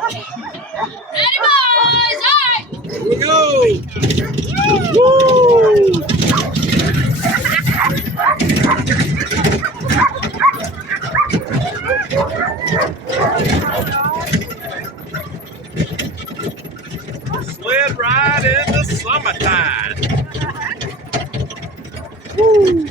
Ready, boys? All right. Here we go. Woo! Sled ride in the summertime. Woo!